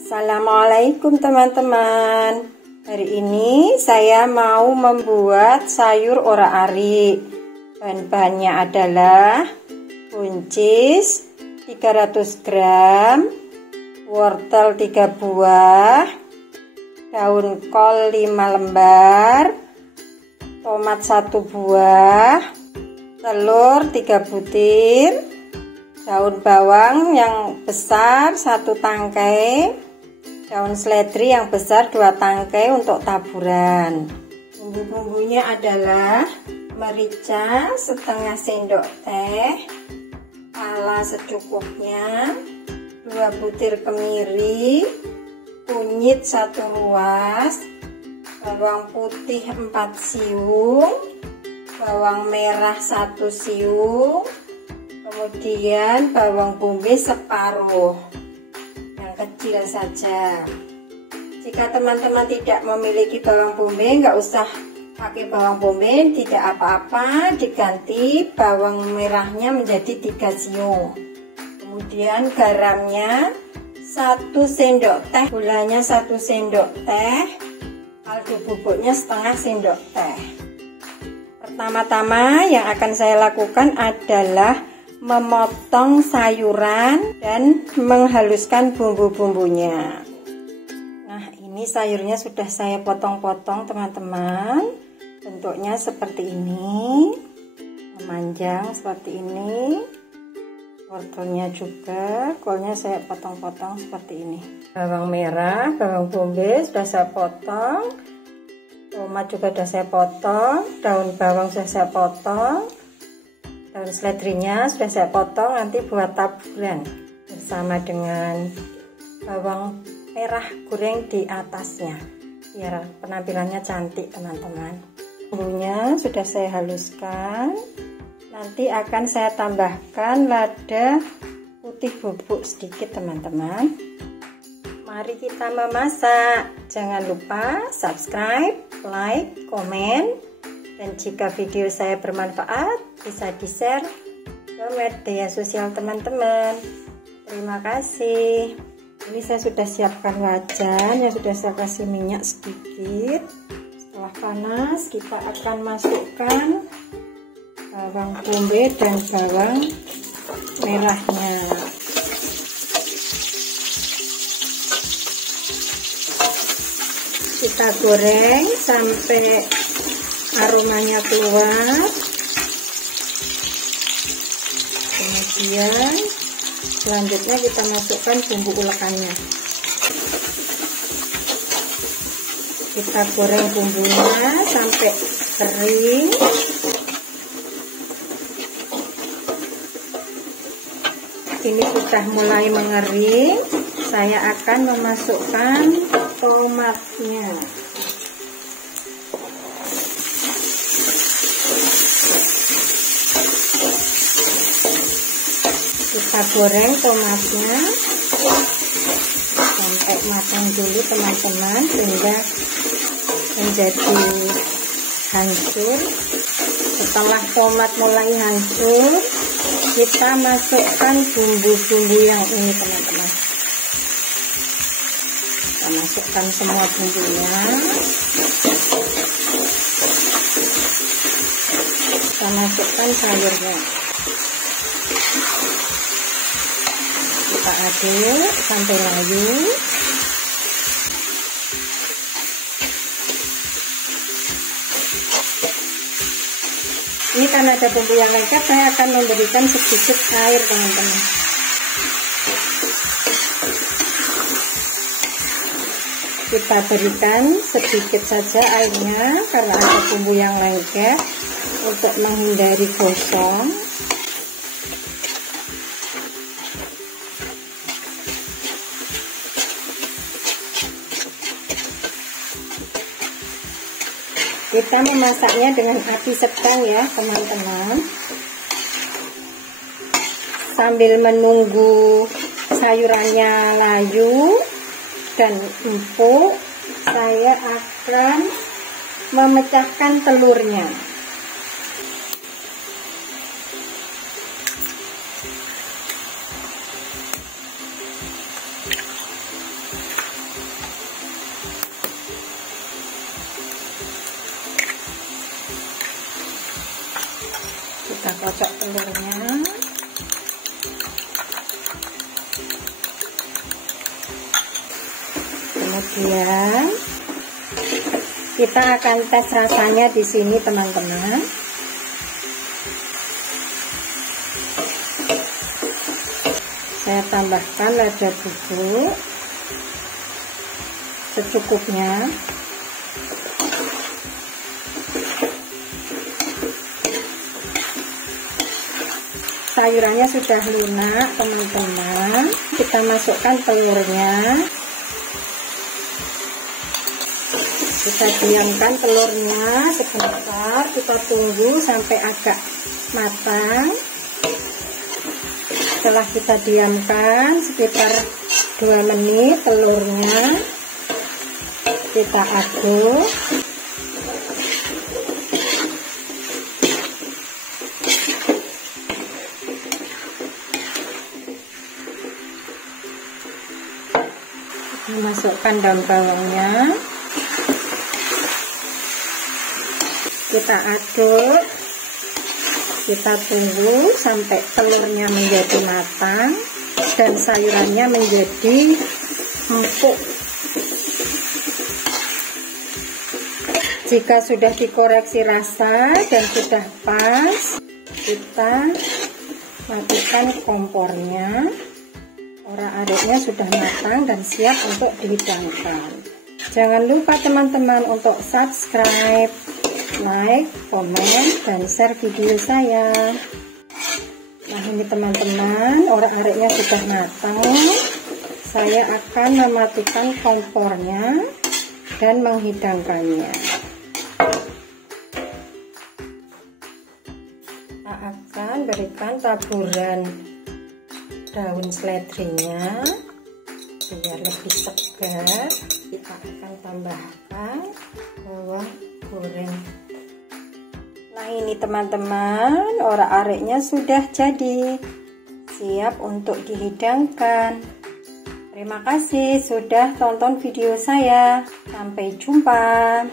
Assalamualaikum teman-teman. Hari ini saya mau membuat sayur ora-ari. Bahan-bahannya adalah buncis 300 gram, wortel 3 buah, daun kol 5 lembar, tomat 1 buah, telur 3 butir, daun bawang yang besar 1 tangkai, daun seledri yang besar 2 tangkai untuk taburan. Bumbu-bumbunya adalah merica setengah sendok teh, pala secukupnya, 2 butir kemiri, kunyit 1 ruas, bawang putih 4 siung, bawang merah 1 siung, kemudian bawang bombay separuh, yang kecil saja. Jika teman-teman tidak memiliki bawang bombay, nggak usah pakai bawang bombay, tidak apa-apa, diganti bawang merahnya menjadi 3 siung. Kemudian garamnya 1 sendok teh, gulanya 1 sendok teh, kaldu bubuknya setengah sendok teh. Pertama-tama yang akan saya lakukan adalah memotong sayuran dan menghaluskan bumbu-bumbunya. Nah, ini sayurnya sudah saya potong-potong teman-teman. Bentuknya seperti ini, memanjang seperti ini. Wortelnya juga, kolnya saya potong-potong seperti ini. Bawang merah, bawang bombay sudah saya potong. Tomat juga sudah saya potong, daun bawang sudah saya potong, daun seledrinya sudah saya potong nanti buat taburan bersama dengan bawang merah goreng di atasnya biar penampilannya cantik teman-teman. Bumbunya sudah saya haluskan, nanti akan saya tambahkan lada putih bubuk sedikit teman-teman. Mari kita memasak. Jangan lupa subscribe, like, komen, dan jika video saya bermanfaat bisa di-share ke media sosial teman-teman. Terima kasih. Ini saya sudah siapkan wajan yang sudah saya kasih minyak sedikit. Setelah panas kita akan masukkan bawang bombay dan bawang merahnya. Kita goreng sampai aromanya keluar. Kemudian selanjutnya kita masukkan bumbu ulekannya. Kita goreng bumbunya sampai kering. Ini sudah mulai mengering. Saya akan memasukkan tomatnya. Kita goreng tomatnya sampai matang dulu teman-teman, sehingga menjadi hancur. Setelah tomat mulai hancur, kita masukkan bumbu-bumbu yang ini teman-teman. Kita masukkan semua bumbunya. Kita masukkan sayurnya. Kita aduk sampai layu. Ini karena ada bumbu yang lengkap, saya akan memberikan sedikit air teman-teman. Kita berikan sedikit saja airnya karena ada bumbu yang lengket untuk menghindari gosong. Kita memasaknya dengan api sedang ya teman-teman. Sambil menunggu sayurannya layu dan empuk, saya akan memecahkan telurnya. kocok telurnya. Kemudian kita akan tes rasanya di sini, teman-teman. Saya tambahkan lada bubuk secukupnya. Sayurannya sudah lunak, teman-teman. Kita masukkan telurnya. Kita diamkan telurnya sebentar, kita tunggu sampai agak matang. Setelah kita diamkan sekitar 2 menit, telurnya kita aduk. Masukkan daun bawangnya, kita aduk, kita tunggu sampai telurnya menjadi matang dan sayurannya menjadi empuk. Jika sudah dikoreksi rasa dan sudah pas, kita matikan kompornya. Orak-ariknya sudah matang dan siap untuk dihidangkan. Jangan lupa teman-teman untuk subscribe, like, komen, dan share video saya. Nah, ini teman-teman, orak-ariknya sudah matang. Saya akan mematikan kompornya dan menghidangkannya. Kita akan berikan taburan daun seledrinya biar lebih segar. Kita akan tambahkan bawang goreng. Nah, ini teman-teman, orak-ariknya sudah jadi, siap untuk dihidangkan. Terima kasih sudah tonton video saya. Sampai jumpa.